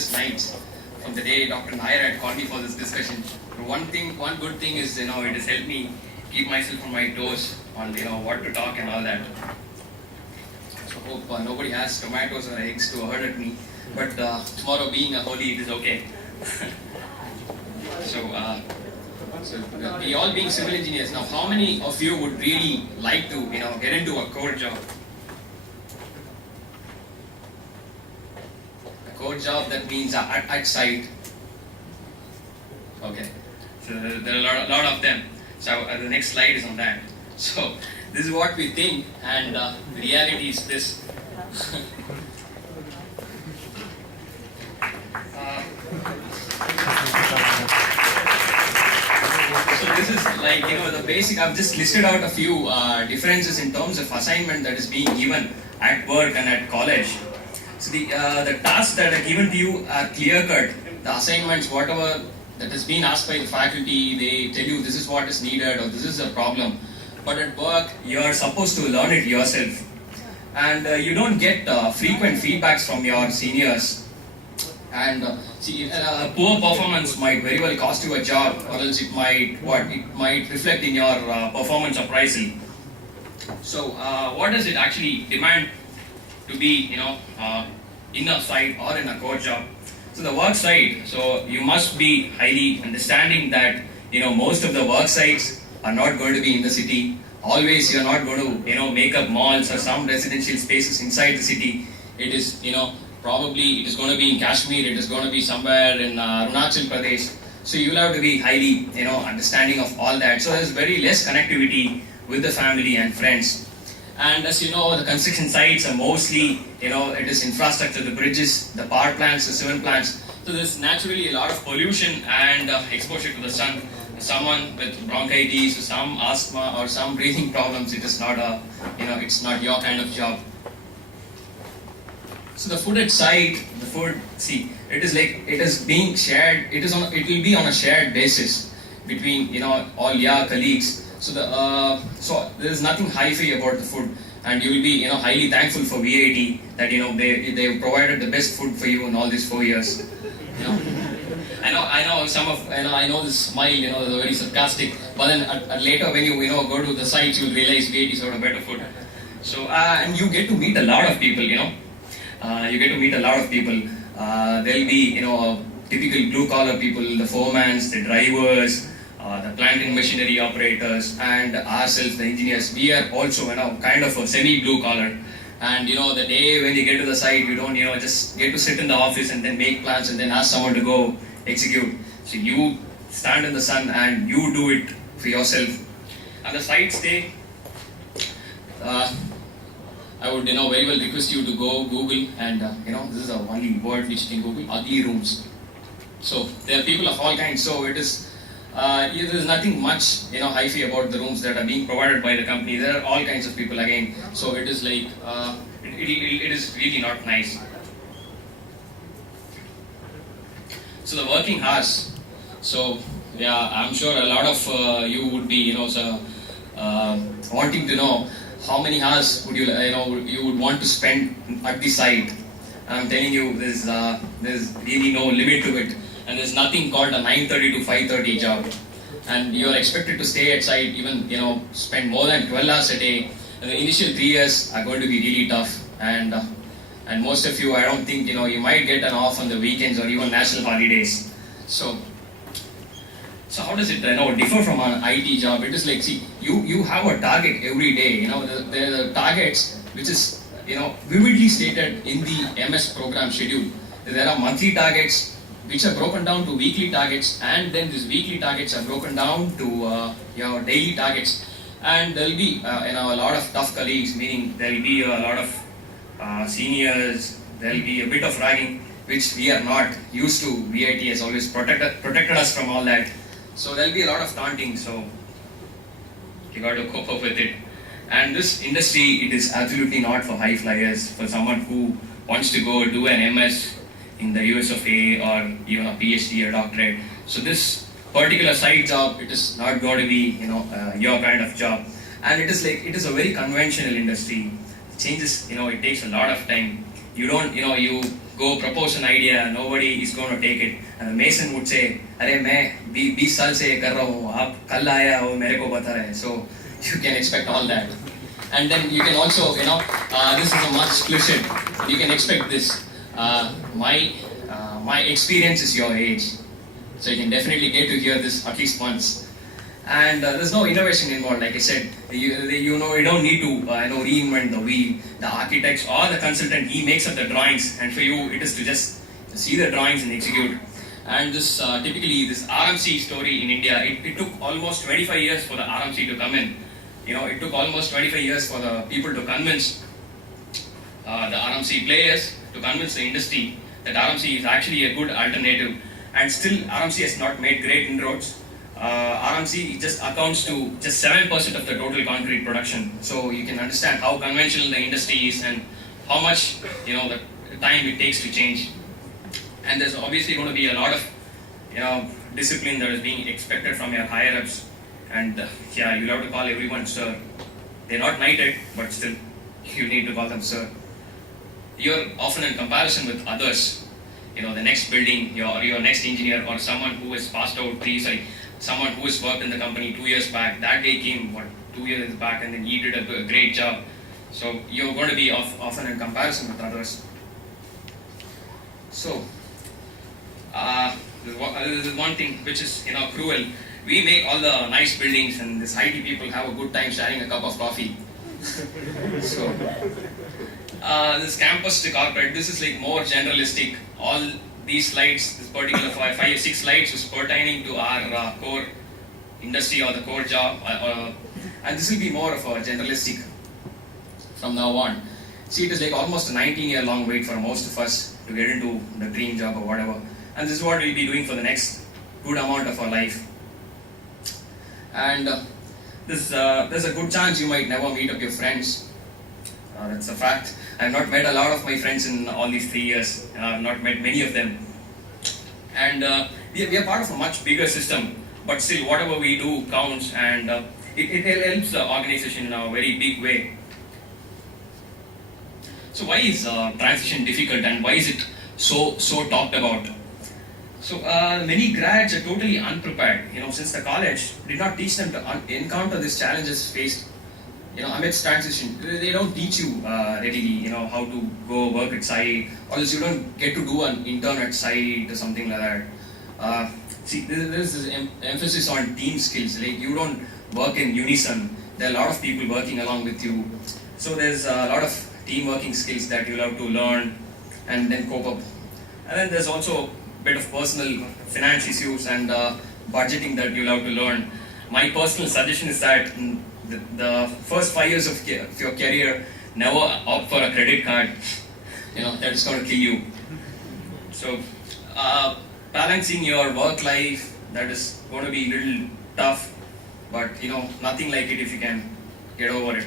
sleepless nights from the day Dr. Nair had called me for this discussion. One good thing is, it has helped me keep myself on my toes on, what to talk and all that. So hope nobody has tomatoes or eggs to hurt at me. But tomorrow being a holy, it is okay. So we all being civil engineers. Now, how many of you would really like to, get into a core job? A core job that means at site. Okay. So there are a lot of them. So the next slide is on that. So this is what we think, and the reality is this. So this is like, the basic. I've just listed out a few differences in terms of assignment that is being given at work and at college. So the tasks that are given to you are clear cut. The assignments, whatever that has been asked by the faculty, they tell you this is what is needed or this is a problem. But at work, you are supposed to learn it yourself, and you don't get frequent feedbacks from your seniors. And a poor performance might very well cost you a job, or else it might reflect in your performance appraisal. So, what does it actually demand to be, in a site or in a core job? So the work site. So you must be highly understanding that most of the work sites are not going to be in the city. Always, you're not going to make up malls or some residential spaces inside the city. It is probably it is going to be in Kashmir, it is going to be somewhere in Arunachal Pradesh. So you'll have to be highly, understanding of all that. So there's very less connectivity with the family and friends. And as you know, the construction sites are mostly, it is infrastructure, the bridges, the power plants, the civil plants. So there's naturally a lot of pollution and exposure to the sun. Someone with bronchitis, or some asthma, or some breathing problems, it is not it's not your kind of job. So the food at site, it is being shared. It will be on a shared basis between all your colleagues. So there is nothing hi-fi about the food, and you will be highly thankful for VIT that they provided the best food for you in all these 4 years. I know this smile is very sarcastic, but then later when you go to the sites, you'll realize VIT is sort of better food. So and you get to meet a lot of people. You get to meet a lot of people. There'll be typical blue collar people, the foremans, the drivers, the plant and machinery operators, and ourselves, the engineers. We are also kind of a semi blue collar. And the day when you get to the site, you don't just get to sit in the office and then make plans and then ask someone to go execute. So you stand in the sun and you do it for yourself. And the site stay, I would very well request you to go Google, and this is the only word which you can Google, ugly rooms. So there are people of all kinds. So it is there's nothing much hi-fi about the rooms that are being provided by the company. There are all kinds of people again. So it is like it is really not nice. So the working hours. So yeah, I'm sure a lot of you would be wanting to know how many hours would you would want to spend at the site. And I'm telling you, there's really no limit to it. And there's nothing called a 9:30 to 5:30 job. And you are expected to stay at site, even spend more than 12 hours a day. And the initial 3 years are going to be really tough. And most of you, I don't think you might get an off on the weekends or even national holidays. So how does it differ from an IT job? It is like, you have a target every day. There are the targets which is vividly stated in the MS program schedule. There are monthly targets which are broken down to weekly targets, and then these weekly targets are broken down to your daily targets. And there will be a lot of tough colleagues, meaning there will be a lot of seniors. There will be a bit of ragging, which we are not used to. VIT has always protected us from all that. So there will be a lot of taunting. So you got to cope up with it. And this industry, it is absolutely not for high flyers. For someone who wants to go do an MS in the US of A, or even a PhD or doctorate. So this particular side job, it is not going to be your kind of job. And it is a very conventional industry. Changes, it takes a lot of time. You don't, you go propose an idea, nobody is going to take it. And the mason would say, "अरे मैं 20 साल से ये कर रहा हूँ, आप कल आया हो मेरे को बता रहे हैं." So you can expect all that. And then you can also, this is a much cliche. You can expect this. My experience is your age, so you can definitely get to hear this at least once. And there's no innovation involved, like I said. You don't need to reinvent the wheel. The architects or the consultant, he makes up the drawings, and for you it is to just see the drawings and execute. And this typically this RMC story in India, it took almost 25 years for the RMC to come in. It took almost 25 years for the people to convince the RMC players, to convince the industry that RMC is actually a good alternative. And still RMC has not made great inroads. RMC just accounts to just 7% of the total concrete production. So you can understand how conventional the industry is and how much the time it takes to change. And there's obviously going to be a lot of discipline that is being expected from your higher ups. And you'll have to call everyone sir. They're not knighted, but still you need to call them sir. You're often in comparison with others. The next building, your next engineer, or someone who has passed out someone who has worked in the company 2 years back. That guy came 2 years back and then he did a great job. So you're going to be often in comparison with others. So there's one thing which is cruel. We make all the nice buildings and these IT people have a good time sharing a cup of coffee. So this campus to corporate, this is like more generalistic. All these slides, this particular 5 or 6 slides is pertaining to our core industry or the core job, and this will be more of a generalistic from now on. See, it is like almost a 19-year long wait for most of us to get into the dream job or whatever, and this is what we'll be doing for the next good amount of our life. And there's a good chance you might never meet up your friends. That's a fact. I have not met a lot of my friends in all these 3 years. I have not met many of them. And we are part of a much bigger system, but still whatever we do counts, and it helps the organization in a very big way. So why is transition difficult, and why is it so talked about? So many grads are totally unprepared, since the college did not teach them to encounter these challenges faced amidst transition. They don't teach you readily, how to go work at site, or else you don't get to do an intern at site or something like that. See, there's this emphasis on team skills. Like, you don't work in unison. There are a lot of people working along with you. So there's a lot of team working skills that you'll have to learn and then cope up. And then there's also a bit of personal finance issues and budgeting that you'll have to learn. My personal suggestion is that the first 5 years of your career, never opt for a credit card. That is going to kill you. So balancing your work life, that is going to be a little tough, but nothing like it if you can get over it.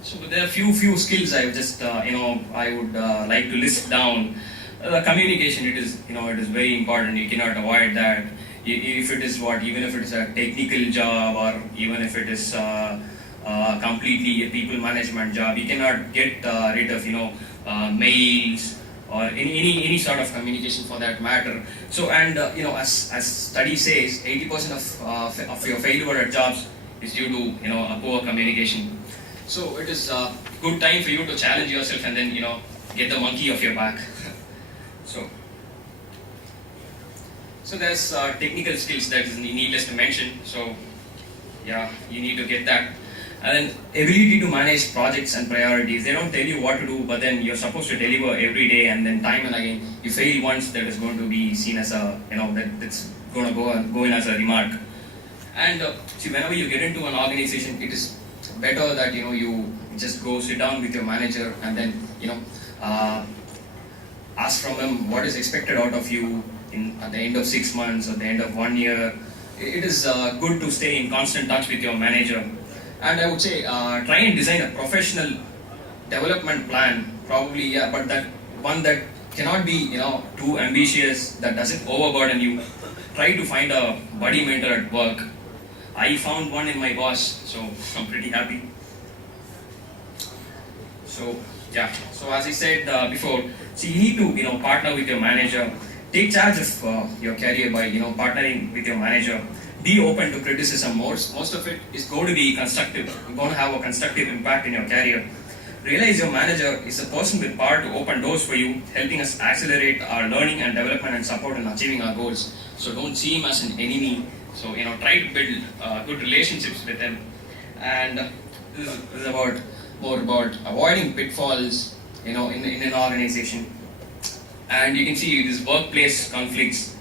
So there are few skills I just I would like to list down. Communication, it is very important. You cannot avoid that. If it is even if it is a technical job, or even if it is completely a people management job, you cannot get rid of mails or any sort of communication for that matter. So, and as study says, 80% of your failure at jobs is due to a poor communication. So it is a good time for you to challenge yourself and then get the monkey off your back. So there's technical skills that is needless to mention. So you need to get that. And then ability to manage projects and priorities. They don't tell you what to do, but then you're supposed to deliver every day, and then time and again you fail once, that is going to be seen as a that's going to go in as a remark. And see, whenever you get into an organization, it is better that you just go sit down with your manager and then ask from them what is expected out of you at the end of 6 months or the end of 1 year. It is good to stay in constant touch with your manager. And I would say try and design a professional development plan, probably, but that one that cannot be too ambitious, that doesn't overburden you. Try to find a buddy mentor at work. I found one in my boss, so I'm pretty happy. So yeah, so as I said before, so you need to partner with your manager. Take charge of your career by partnering with your manager. Be open to criticism. Most of it is going to be constructive. You're going to have a constructive impact in your career. Realize your manager is a person with power to open doors for you, helping us accelerate our learning and development and support in achieving our goals. So don't see him as an enemy. So try to build good relationships with him. And this is about more about avoiding pitfalls, in an organization. And you can see these workplace conflicts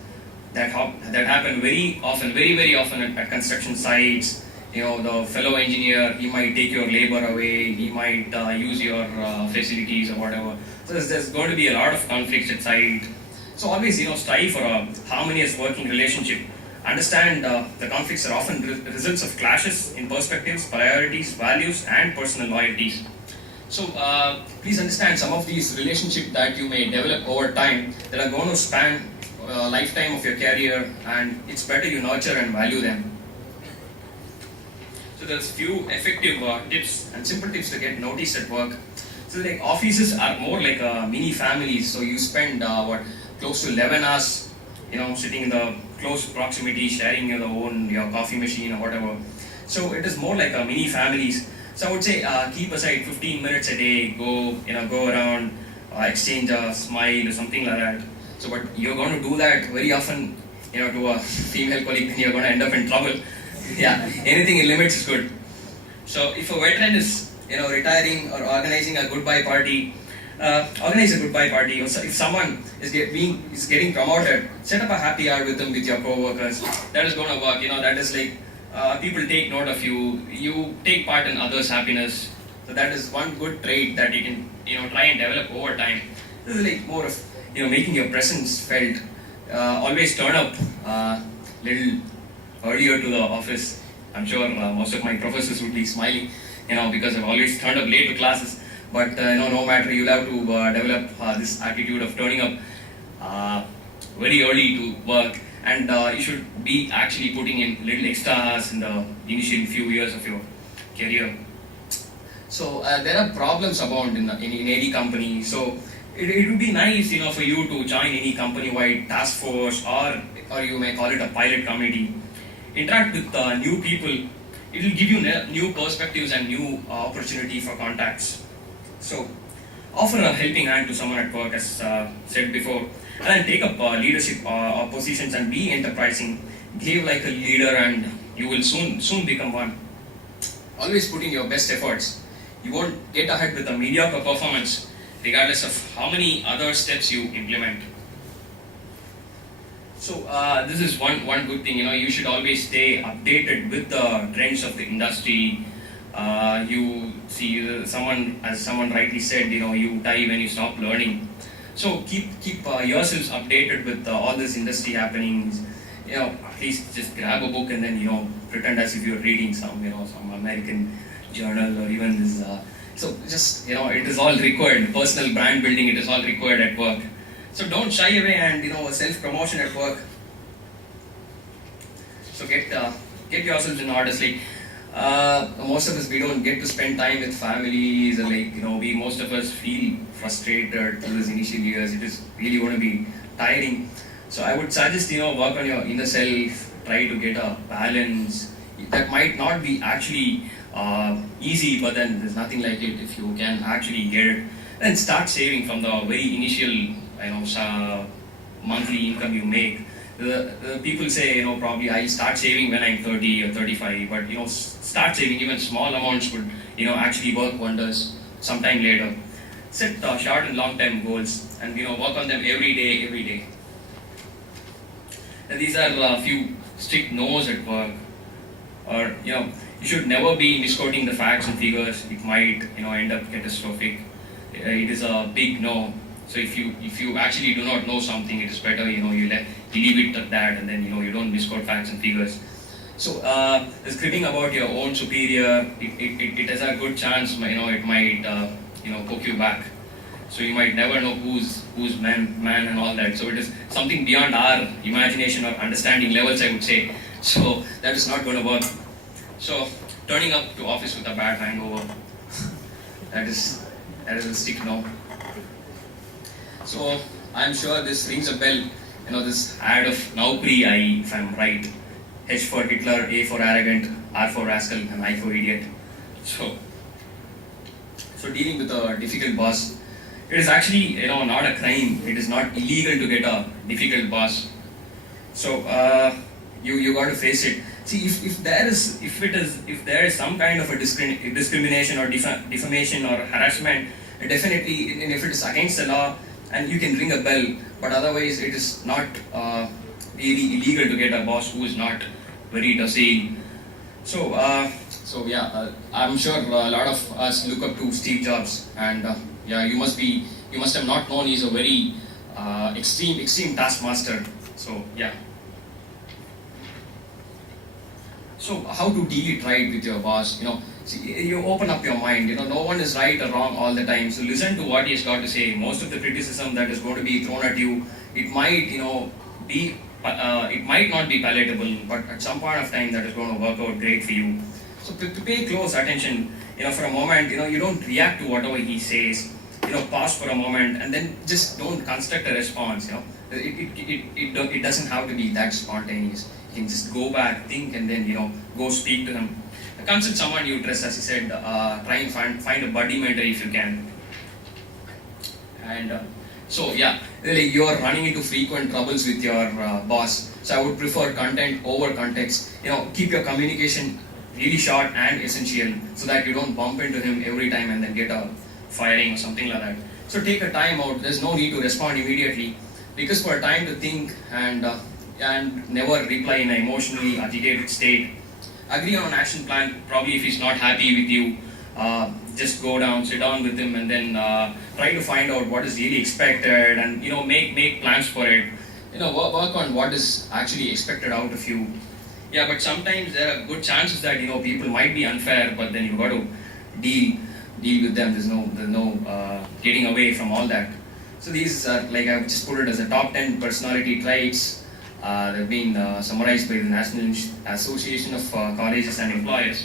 that happen very often, very often at construction sites. The fellow engineer, he might take your labor away, he might use your facilities or whatever. So there's going to be a lot of conflicts at site. So always strive for a harmonious working relationship. Understand the conflicts are often results of clashes in perspectives, priorities, values, and personal loyalties. So please understand some of these relationships that you may develop over time that are going to span lifetime of your career, and it's better you nurture and value them. So there's few effective tips and simple tips to get noticed at work. So like offices are more like mini families. So you spend close to 11 hours, sitting in the close proximity, sharing your coffee machine or whatever. So it is more like a mini families. So I would say keep aside 15 minutes a day, go around, exchange a smile or something like that. So but you're going to do that very often, to a female colleague, then you're going to end up in trouble. Yeah, anything in limits is good. So if a veteran is retiring or organizing a goodbye party, organize a goodbye party. Or if someone is getting promoted, set up a happy hour with them with your co-workers. That is going to work. That is like people take note of you. You take part in others' happiness. So that is one good trait that you can try and develop over time. This is like more of making your presence felt. Always turn up little earlier to the office. I'm sure most of my professors would be smiling, because I've always turned up late to classes. But no matter, you'll have to develop this attitude of turning up very early to work, and you should be actually putting in little extra hours in the initial few years of your career. So there are problems abound in any company. So it would be nice, for you to join any company-wide task force, or you may call it a pilot committee. Interact with new people. It will give you new perspectives and new opportunity for contacts. So offer a helping hand to someone at work, as said before, and then take up leadership positions and be enterprising. Behave like a leader, and you will soon become one. Always put in your best efforts. You won't get ahead with a mediocre performance, regardless of how many other steps you implement. So this is one good thing. You should always stay updated with the trends of the industry. You see, as someone rightly said, you die when you stop learning. So keep yourselves updated with all this industry happenings. At least just grab a book and then pretend as if you're reading some American journal or even this. So just it is all required. Personal brand building, it is all required at work. So don't shy away and self promotion at work. So get yourselves in order. Like most of us, we don't get to spend time with families, or most of us feel frustrated through these initial years. It is really going to be tiring. So I would suggest work on your inner self. Try to get a balance. That might not be actually easy, but then there's nothing like it if you can actually get it. Then start saving from the very initial monthly income you make. The people say probably I'll start saving when I'm 30 or 35, but start saving. Even small amounts would actually work wonders sometime later. Set short and long term goals and work on them every day. And these are a few strict no's at work. Or you should never be misquoting the facts and figures. It might end up catastrophic. It is a big no. So if you actually do not know something, it is better you leave it at that, and then you don't misquote facts and figures. So scribbling about your own superior, it has a good chance it might poke you back. So you might never know who's man and all that. So it is something beyond our imagination or understanding levels, I would say. So that is not going to work. So turning up to office with a bad hangover, that is a realistic no. So I'm sure this rings a bell. This ad of Naukri, if I'm right. H for Hitler, A for arrogant, R for rascal, and I for idiot. So dealing with a difficult boss, it is actually not a crime. It is not illegal to get a difficult boss. So you got to face it. See, if there is some kind of a discrimination or defamation or harassment, definitely, and if it is against the law, and you can ring a bell, but otherwise it is not really illegal to get a boss who is not very docile. So I'm sure a lot of us look up to Steve Jobs, and you must have not known he's a very extreme taskmaster. So yeah. So how to deal it right with your boss? You open up your mind. No one is right or wrong all the time. So listen to what he's got to say. Most of the criticism that is going to be thrown at you, it might it might not be palatable, but at some point of time that is going to work out great for you. So to pay close attention, for a moment, you don't react to whatever he says. Pause for a moment and then just don't construct a response. It doesn't have to be that spontaneous. You can just go back, think, and then go speak to him. Consult someone you trust, as he said. Try and find a buddy mentor if you can. And really you are running into frequent troubles with your boss. So I would prefer content over context. Keep your communication really short and essential, so that you don't bump into him every time and then get a firing or something like that. So take a time out. There's no need to respond immediately, because for a time to think and never reply in an emotionally agitated state. Agree on an action plan. Probably if he's not happy with you, just go down, sit down with him, and then try to find out what is really expected, and make plans for it. Work on what is actually expected out of you. Yeah, but sometimes there are good chances that people might be unfair, but then you've got to deal with them. There's no getting away from all that. So these are, like I've just put it as the top 10 personality traits. They've been summarized by the National Association of Colleges and Employers.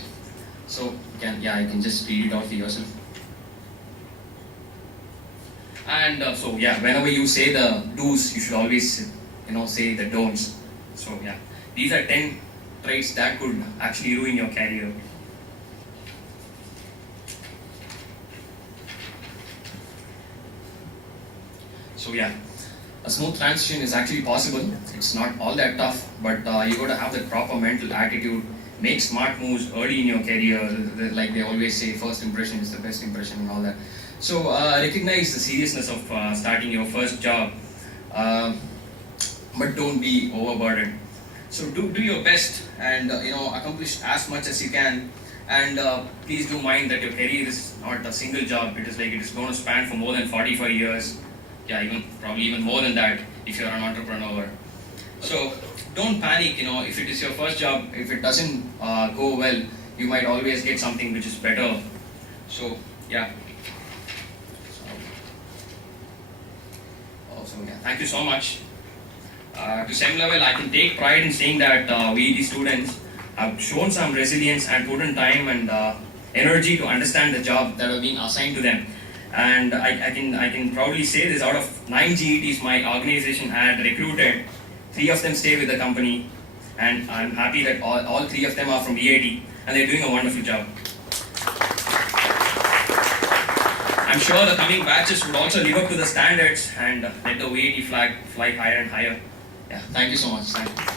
So you can just read it out for yourself. And whenever you say the do's, you should always say the don'ts. So these are 10 traits that could actually ruin your career. So a smooth transition is actually possible. It's not all that tough, but you got to have the proper mental attitude. Make smart moves early in your career. Like they always say, first impression is the best impression and all that. So recognize the seriousness of starting your first job, but don't be overburdened. So do your best and accomplish as much as you can. And please do mind that your career is not a single job. It is going to span for more than 45 years. Probably even more than that if you're an entrepreneur. So don't panic. If it is your first job, if it doesn't go well, you might always get something which is better. So thank you so much. To same level, I can take pride in saying that we, the students, have shown some resilience and put in time and energy to understand the job that have been assigned to them. And I can proudly say this: out of 9 GETs my organization had recruited, 3 of them stay with the company, and I'm happy that all 3 of them are from EIT, and they're doing a wonderful job. I'm sure the coming batches would also live up to the standards and let the EIT flag fly higher and higher. Thank you so much. Thank you.